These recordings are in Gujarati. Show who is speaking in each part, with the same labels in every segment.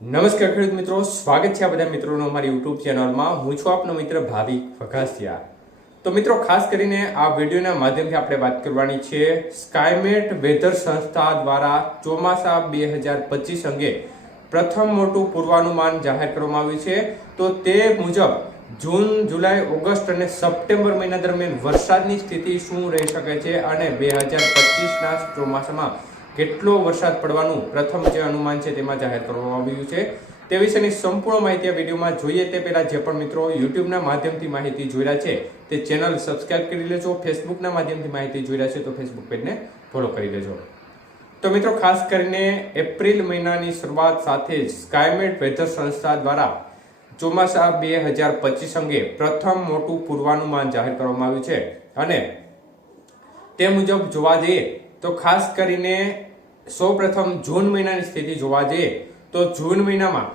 Speaker 1: નમસ્કાર ખેડૂત મિત્રો, સ્વાગત છે આ બધા મિત્રોનો અમારી યુટ્યુબ ચેનલમાં હું છું આપનો મિત્ર ભાવિક ફકાસિયા તો મિત્રો, ખાસ કરીને આ વિડીયોના માધ્યમથી આપણે વાત કરવાની છે સ્કાયમેટ વેધર સંસ્થા દ્વારા ચોમાસા બે હજાર પચીસ અંગે પ્રથમ મોટું પૂર્વાનુમાન જાહેર કરવામાં આવ્યું છે. તો તે મુજબ, જૂન, જુલાઈ, ઓગસ્ટ અને સપ્ટેમ્બર મહિના દરમિયાન વરસાદની સ્થિતિ શું રહી શકે છે અને બે હજાર પચીસના ચોમાસામાં કેટલો વરસાદ પડવાનું પ્રથમ જે અનુમાન છે તેમાં જાહેર કરવામાં આવ્યું છે. તે વિશેની સંપૂર્ણ માહિતી આ વિડીયોમાં જોઈએ તે પહેલાં જે પણ મિત્રો યુટ્યુબના માધ્યમથી માહિતી જોઈ રહ્યા છે, તે ચેનલ સબસ્ક્રાઇબ કરી લેજો, ફેસબુકના માધ્યમથી માહિતી જોઈ રહ્યા છે તો ફેસબુક પેજને ફોલો કરી લેજો. તો મિત્રો ખાસ કરીને એપ્રિલ મહિનાની શરૂઆત સાથે જ સ્કાયમેટ વેધર સંસ્થા દ્વારા ચોમાસા બે હજાર પચીસ અંગે પ્રથમ મોટું પૂર્વાનુમાન જાહેર કરવામાં આવ્યું છે. અને તે મુજબ જોવા જઈએ તો ખાસ કરીને સૌપ્રથમ જૂન મહિનાની સ્થિતિ જોવા જઈએ, તો જૂન મહિનામાં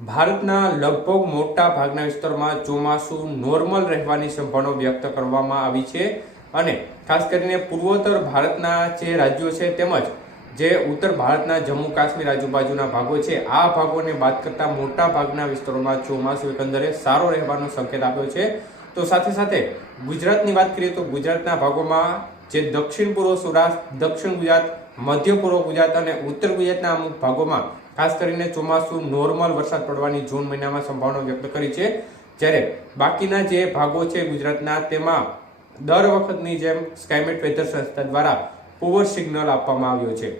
Speaker 1: ભારતના લગભગ મોટા ભાગના વિસ્તારમાં ચોમાસું નોર્મલ રહેવાની સંભાવના વ્યક્ત કરવામાં આવી છે અને ખાસ કરીને પૂર્વોત્તર ભારતના જે રાજ્યો છે તેમજ જે ઉત્તર ભારતના જમ્મુ કાશ્મીર આજુબાજુના ભાગો છે, આ ભાગોને બાદ કરતા મોટા ભાગના વિસ્તારોમાં ચોમાસું એકંદરે સારો રહેવાનો સંકેત આપ્યો છે. તો સાથે સાથે ગુજરાતની વાત કરીએ તો ગુજરાતના ભાગોમાં જે દક્ષિણ પૂર્વ સૌરાષ્ટ્ર, દક્ષિણ ગુજરાત, મધ્ય પૂર્વ ગુજરાત અને ઉત્તર ગુજરાતના અમુક ભાગોમાં ખાસ કરીને ચોમાસું નોર્મલ વરસાદ પડવાની જૂન મહિનામાં સંભાવના વ્યક્ત કરી છે. જ્યારે બાકીના જે ભાગો છે ગુજરાતના, તેમાં દર વખતની જેમ સ્કાયમેટ વેધર સંસ્થા દ્વારા પુવર સિગ્નલ આપવામાં આવ્યો છે.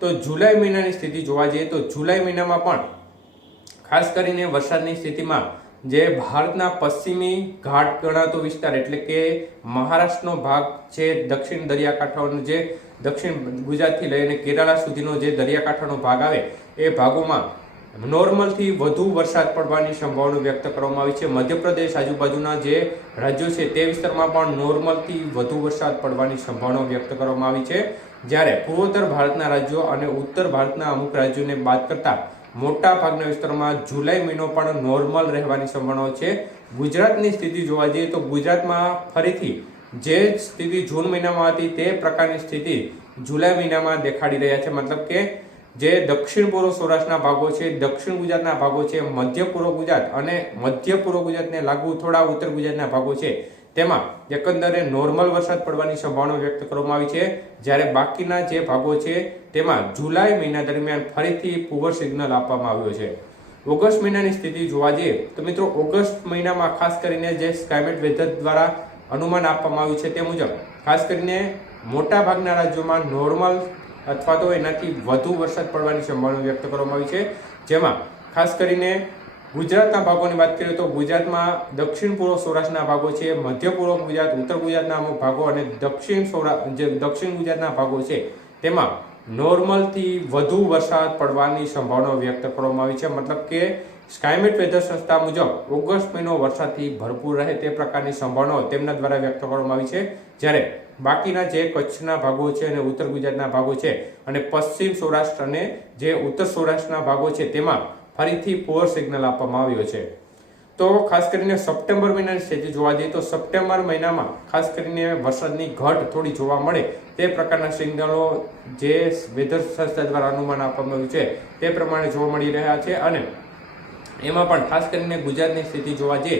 Speaker 1: તો જુલાઈ મહિનાની સ્થિતિ જોવા જઈએ તો જુલાઈ મહિનામાં પણ ખાસ કરીને વરસાદની સ્થિતિમાં જે ભારતના પશ્ચિમી ઘાટ ગણાતો વિસ્તાર એટલે કે મહારાષ્ટ્રનો ભાગ છે દક્ષિણ દરિયાકાંઠાનો જે દક્ષિણ ગુજરાતથી લઈને કેરાલા સુધીનો જે દરિયાકાંઠાનો ભાગ આવે, એ ભાગોમાં નોર્મલથી વધુ વરસાદ પડવાની સંભાવના વ્યક્ત કરવામાં આવી છે. મધ્યપ્રદેશ આજુબાજુના જે રાજ્યો છે તે વિસ્તારમાં પણ નોર્મલથી વધુ વરસાદ પડવાની સંભાવના વ્યક્ત કરવામાં આવી છે. જ્યારે પૂર્વોત્તર ભારતના રાજ્યો અને ઉત્તર ભારતના અમુક રાજ્યોને બાદ કરતા મોટા ભાગના વિસ્તારોમાં જુલાઈ મહિનો પણ નોર્મલ રહેવાની સંભાવનાઓ છે. ગુજરાતની સ્થિતિ જોવા જઈએ તો ગુજરાતમાં ફરીથી જે સ્થિતિ જૂન મહિનામાં હતી તે પ્રકારની સ્થિતિ જુલાઈ મહિનામાં દેખાડી રહ્યા છે. મતલબ કે જે દક્ષિણ પૂર્વ સૌરાષ્ટ્રના ભાગો છે, દક્ષિણ ગુજરાતના ભાગો છે, મધ્ય પૂર્વ ગુજરાત અને મધ્ય પૂર્વ ગુજરાતને લાગુ થોડા ઉત્તર ગુજરાતના ભાગો છે. તેમાં એકંદરે નોર્મલ વરસાદ પડવાની સંભાવના વ્યક્ત કરવામાં આવી છે. જ્યારે બાકીના જે ભાગો છે તેમાં જુલાઈ મહિના દરમિયાન ફરીથી પુઅર સિગ્નલ આપવામાં આવ્યો છે. ઓગસ્ટ મહિનાની સ્થિતિ જોવા જઈએ તો મિત્રો, ઓગસ્ટ મહિનામાં ખાસ કરીને જે સ્કાયમેટ વેધર દ્વારા અનુમાન આપવામાં આવ્યું છે તે મુજબ, ખાસ કરીને મોટા ભાગના રાજ્યોમાં નોર્મલ અથવા તો એનાથી વધુ વરસાદ પડવાની સંભાવના વ્યક્ત કરવામાં આવી છે. જેમાં ખાસ કરીને ગુજરાતના ભાગોની વાત કરીએ તો ગુજરાતમાં દક્ષિણ પૂર્વ સૌરાષ્ટ્રના ભાગો છે, મધ્ય પૂર્વ ગુજરાત, ઉત્તર ગુજરાતના અમુક ભાગો અને દક્ષિણ સૌરાષ્ટ્ર જે દક્ષિણ ગુજરાતના ભાગો છે, તેમાં નોર્મલથી વધુ વરસાદ પડવાની સંભાવના વ્યક્ત કરવામાં આવી છે. મતલબ કે સ્કાયમેટ વેધર સંસ્થા મુજબ ઓગસ્ટ મહિનો વરસાદથી ભરપૂર રહે તે પ્રકારની સંભાવનાઓ તેમના દ્વારા વ્યક્ત કરવામાં આવી છે. જ્યારે બાકીના જે કચ્છના ભાગો છે અને ઉત્તર ગુજરાતના ભાગો છે અને પશ્ચિમ સૌરાષ્ટ્ર અને જે ઉત્તર સૌરાષ્ટ્રના ભાગો છે, તેમાં ફરીથી પોર સિગ્નલ આપવામાં આવ્યો છે. તો ખાસ કરીને સપ્ટેમ્બર મહિનાની સ્થિતિ જોવા જઈએ તો સપ્ટેમ્બર મહિનામાં ખાસ કરીને વરસાદની ઘટ થોડી જોવા મળે તે પ્રકારના સિગ્નલો જે વેધર સંસ્થા દ્વારા અનુમાન આપવામાં આવ્યું છે તે પ્રમાણે જોવા મળી રહ્યા છે અને એમાં પણ ખાસ કરીને ગુજરાતની સ્થિતિ જોવા જઈએ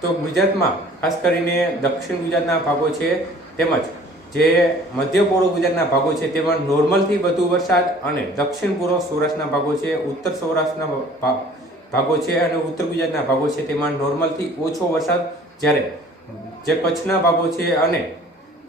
Speaker 1: તો ગુજરાતમાં ખાસ કરીને દક્ષિણ ગુજરાતના ભાગો છે તેમજ જે મધ્ય પૂર્વ ગુજરાતના ભાગો છે તેમાં નોર્મલથી વધુ વરસાદ અને દક્ષિણ પૂર્વ સૌરાષ્ટ્રના ભાગો છે, ઉત્તર સૌરાષ્ટ્રના ભાગ ભાગો છે અને ઉત્તર ગુજરાતના ભાગો છે. તેમાં નોર્મલથી ઓછો વરસાદ જ્યારે જે કચ્છના ભાગો છે અને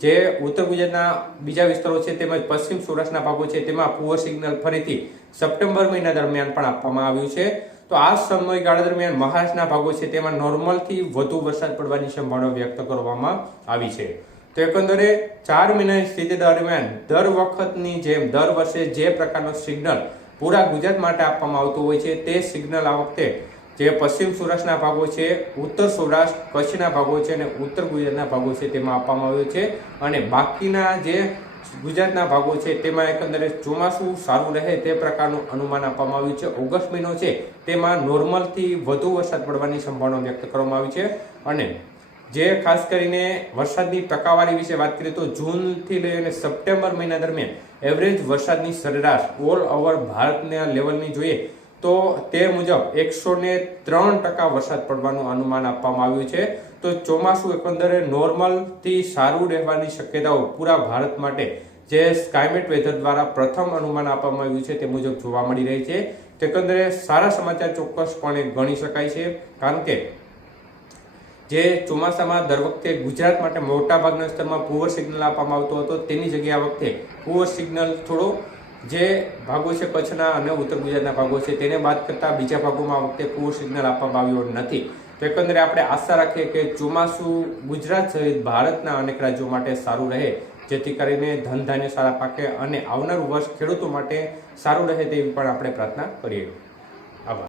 Speaker 1: જે ઉત્તર ગુજરાતના બીજા વિસ્તારો છે તેમજ પશ્ચિમ સૌરાષ્ટ્રના ભાગો છે તેમાં પુઅર સિગ્નલ ફરીથી સપ્ટેમ્બર મહિના દરમિયાન પણ આપવામાં આવ્યું છે. તો આ સમયગાળા દરમિયાન મહારાષ્ટ્રના ભાગો છે તેમાં નોર્મલથી વધુ વરસાદ પડવાની સંભાવના વ્યક્ત કરવામાં આવી છે. તો એકંદરે ચાર મહિનાની સ્થિતિ દરમિયાન દર વખતની જેમ દર વર્ષે જે પ્રકારનો સિગ્નલ પૂરા ગુજરાત માટે આપવામાં આવતું હોય છે. તે સિગ્નલ આ વખતે જે પશ્ચિમ સૌરાષ્ટ્રના ભાગો છે, ઉત્તર સૌરાષ્ટ્ર, કચ્છના ભાગો છે અને ઉત્તર ગુજરાતના ભાગો છે તેમાં આપવામાં આવ્યો છે. અને બાકીના જે ગુજરાતના ભાગો છે તેમાં એકંદરે ચોમાસું સારું રહે તે પ્રકારનું અનુમાન આપવામાં આવ્યું છે. ઓગસ્ટ મહિનો છે તેમાં નોર્મલથી વધુ વરસાદ પડવાની સંભાવના વ્યક્ત કરવામાં આવી છે. અને જે ખાસ કરીને વરસાદની ટકાવારી વિશે વાત કરીએ તો જૂનથી લઈને સપ્ટેમ્બર મહિના દરમિયાન એવરેજ વરસાદની સરેરાશ ઓલ ઓવર ભારતના લેવલની જોઈએ તો તે મુજબ એકસો ને ત્રણ ટકા વરસાદ પડવાનું અનુમાન આપવામાં આવ્યું છે. તો ચોમાસું એકંદરે નોર્મલથી સારું રહેવાની શક્યતાઓ પૂરા ભારત માટે જે સ્કાયમેટ વેધર દ્વારા પ્રથમ અનુમાન આપવામાં આવ્યું છે તે મુજબ જોવા મળી રહી છે. એકંદરે સારા સમાચાર ચોક્કસપણે ગણી શકાય છે. કારણ કે જે ચોમાસામાં દર વખતે ગુજરાત માટે મોટાભાગના સ્તરમાં પુઅર સિગ્નલ આપવામાં આવતો હતો, તેની જગ્યાએ આ વખતે પુઅર સિગ્નલ થોડો જે ભાગો છે કચ્છના અને ઉત્તર ગુજરાતના ભાગો છે, તેને બાદ કરતાં બીજા ભાગોમાં આ વખતે પુઅર સિગ્નલ આપવામાં આવ્યો નથી. તો એકંદરે આપણે આશા રાખીએ કે ચોમાસું ગુજરાત સહિત ભારતના અનેક રાજ્યો માટે સારું રહે, જેથી કરીને ધન ધાન્ય સારા પાકે અને આવનારું વર્ષ ખેડૂતો માટે સારું રહે તેવી પણ આપણે પ્રાર્થના કરીએ.